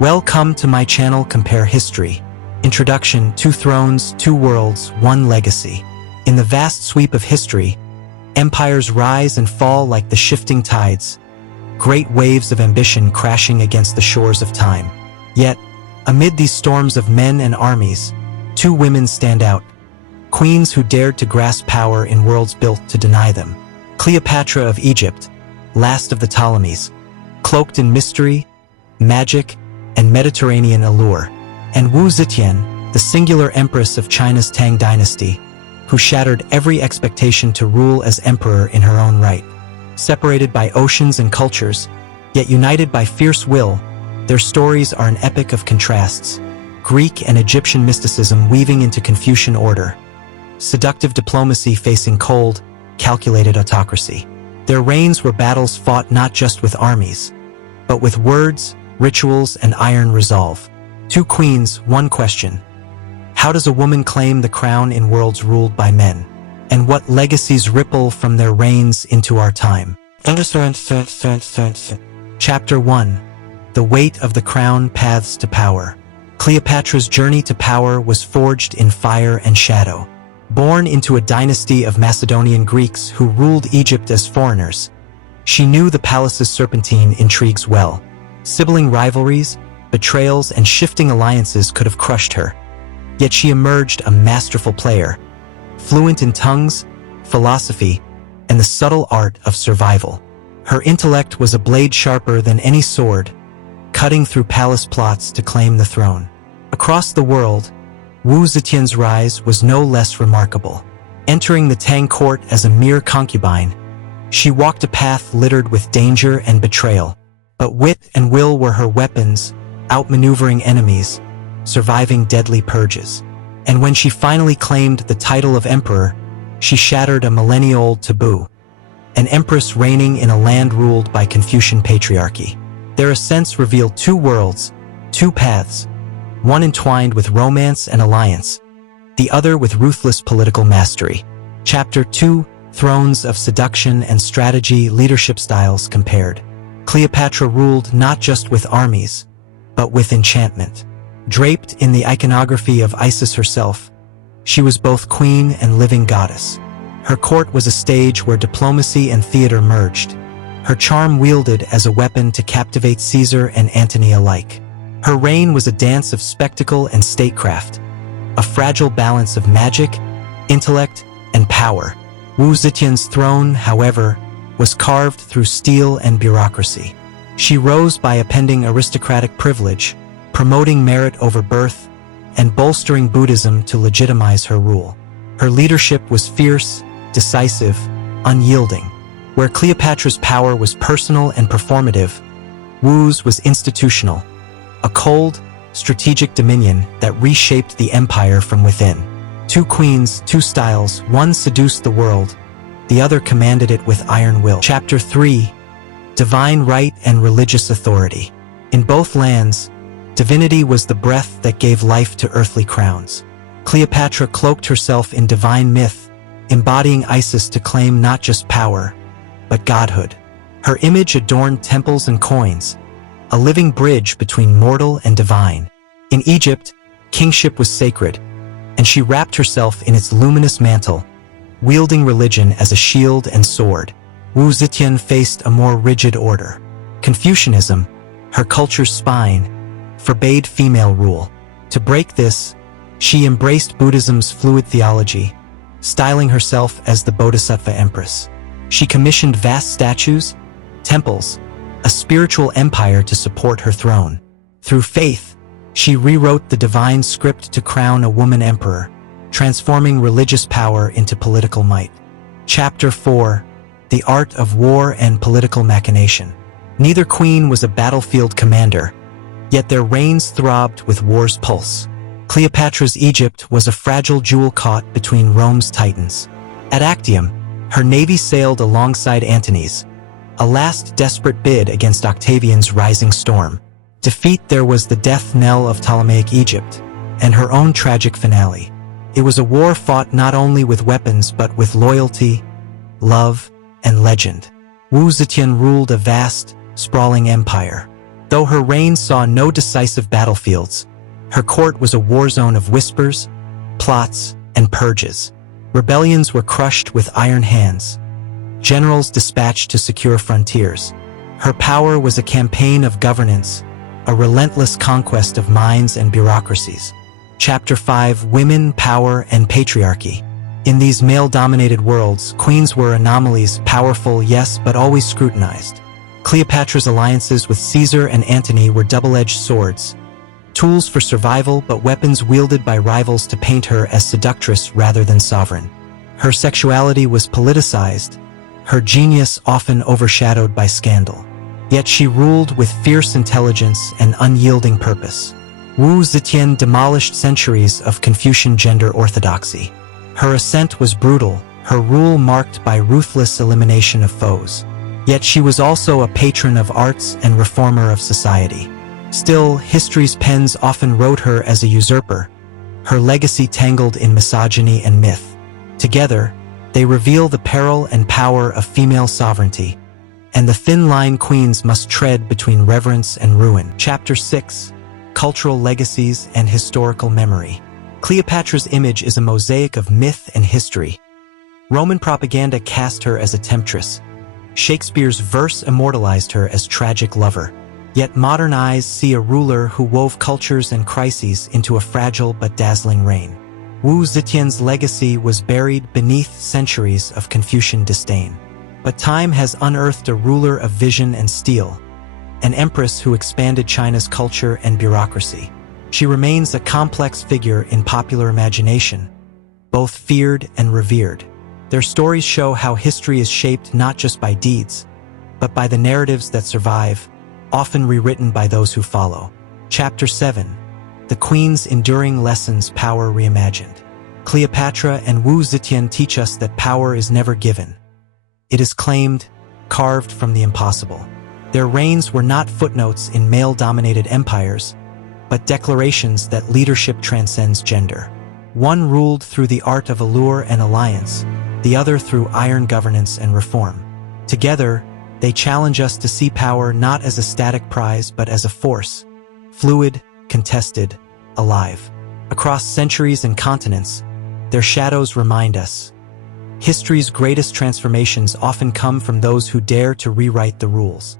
Welcome to my channel Compare History. Introduction: Two thrones, two worlds, one legacy. In the vast sweep of history, empires rise and fall like the shifting tides, great waves of ambition crashing against the shores of time. Yet, amid these storms of men and armies, two women stand out, queens who dared to grasp power in worlds built to deny them. Cleopatra of Egypt, last of the Ptolemies, cloaked in mystery, magic, and Mediterranean allure, and Zetian, the singular empress of China's Tang dynasty, who shattered every expectation to rule as emperor in her own right. Separated by oceans and cultures, yet united by fierce will, their stories are an epic of contrasts, Greek and Egyptian mysticism weaving into Confucian order, seductive diplomacy facing cold, calculated autocracy. Their reigns were battles fought not just with armies, but with words, rituals, and iron resolve. Two queens, one question. How does a woman claim the crown in worlds ruled by men? And what legacies ripple from their reigns into our time? Chapter 1. The Weight of the Crown: Paths to Power. Cleopatra's journey to power was forged in fire and shadow. Born into a dynasty of Macedonian Greeks who ruled Egypt as foreigners, she knew the palace's serpentine intrigues well. Sibling rivalries, betrayals, and shifting alliances could have crushed her. Yet she emerged a masterful player, fluent in tongues, philosophy, and the subtle art of survival. Her intellect was a blade sharper than any sword, cutting through palace plots to claim the throne. Across the world, Zetian's rise was no less remarkable. Entering the Tang court as a mere concubine, she walked a path littered with danger and betrayal. But wit and will were her weapons, outmaneuvering enemies, surviving deadly purges. And when she finally claimed the title of emperor, she shattered a millennia-old taboo. An empress reigning in a land ruled by Confucian patriarchy. Their ascents revealed two worlds, two paths, one entwined with romance and alliance, the other with ruthless political mastery. Chapter 2: Thrones of Seduction and Strategy, Leadership Styles Compared. Cleopatra ruled not just with armies, but with enchantment. Draped in the iconography of Isis herself, she was both queen and living goddess. Her court was a stage where diplomacy and theater merged, her charm wielded as a weapon to captivate Caesar and Antony alike. Her reign was a dance of spectacle and statecraft, a fragile balance of magic, intellect, and power. Zetian's throne, however, was carved through steel and bureaucracy. She rose by appending aristocratic privilege, promoting merit over birth, and bolstering Buddhism to legitimize her rule. Her leadership was fierce, decisive, unyielding. Where Cleopatra's power was personal and performative, Wu's was institutional, a cold, strategic dominion that reshaped the empire from within. Two queens, two styles, one seduced the world, the other commanded it with iron will. Chapter 3: Divine Right and Religious Authority. In both lands, divinity was the breath that gave life to earthly crowns. Cleopatra cloaked herself in divine myth, embodying Isis to claim not just power, but godhood. Her image adorned temples and coins, a living bridge between mortal and divine. In Egypt, kingship was sacred, and she wrapped herself in its luminous mantle, wielding religion as a shield and sword. Zetian faced a more rigid order. Confucianism, her culture's spine, forbade female rule. To break this, she embraced Buddhism's fluid theology, styling herself as the Bodhisattva Empress. She commissioned vast statues, temples, a spiritual empire to support her throne. Through faith, she rewrote the divine script to crown a woman emperor, transforming religious power into political might. Chapter 4: The Art of War and Political Machination. Neither queen was a battlefield commander, yet their reigns throbbed with war's pulse. Cleopatra's Egypt was a fragile jewel caught between Rome's titans. At Actium, her navy sailed alongside Antony's, a last desperate bid against Octavian's rising storm. Defeat there was the death knell of Ptolemaic Egypt, and her own tragic finale. It was a war fought not only with weapons but with loyalty, love, and legend. Zetian ruled a vast, sprawling empire. Though her reign saw no decisive battlefields, her court was a war zone of whispers, plots, and purges. Rebellions were crushed with iron hands. Generals dispatched to secure frontiers. Her power was a campaign of governance, a relentless conquest of minds and bureaucracies. Chapter 5: Women, Power, and Patriarchy. In these male-dominated worlds, queens were anomalies, powerful, yes, but always scrutinized. Cleopatra's alliances with Caesar and Antony were double-edged swords, tools for survival but weapons wielded by rivals to paint her as seductress rather than sovereign. Her sexuality was politicized, her genius often overshadowed by scandal. Yet she ruled with fierce intelligence and unyielding purpose. Zetian demolished centuries of Confucian gender orthodoxy. Her ascent was brutal, her rule marked by ruthless elimination of foes. Yet she was also a patron of arts and reformer of society. Still, history's pens often wrote her as a usurper, her legacy tangled in misogyny and myth. Together, they reveal the peril and power of female sovereignty, and the thin line queens must tread between reverence and ruin. Chapter 6: Cultural Legacies and Historical Memory. Cleopatra's image is a mosaic of myth and history. Roman propaganda cast her as a temptress. Shakespeare's verse immortalized her as tragic lover. Yet modern eyes see a ruler who wove cultures and crises into a fragile but dazzling reign. Zetian's legacy was buried beneath centuries of Confucian disdain. But time has unearthed a ruler of vision and steel, an empress who expanded China's culture and bureaucracy. She remains a complex figure in popular imagination, both feared and revered. Their stories show how history is shaped not just by deeds, but by the narratives that survive, often rewritten by those who follow. Chapter 7: The Queen's Enduring Lessons, Power Reimagined. Cleopatra and Zetian teach us that power is never given. It is claimed, carved from the impossible. Their reigns were not footnotes in male-dominated empires, but declarations that leadership transcends gender. One ruled through the art of allure and alliance, the other through iron governance and reform. Together, they challenge us to see power not as a static prize but as a force, fluid, contested, alive. Across centuries and continents, their shadows remind us. History's greatest transformations often come from those who dare to rewrite the rules.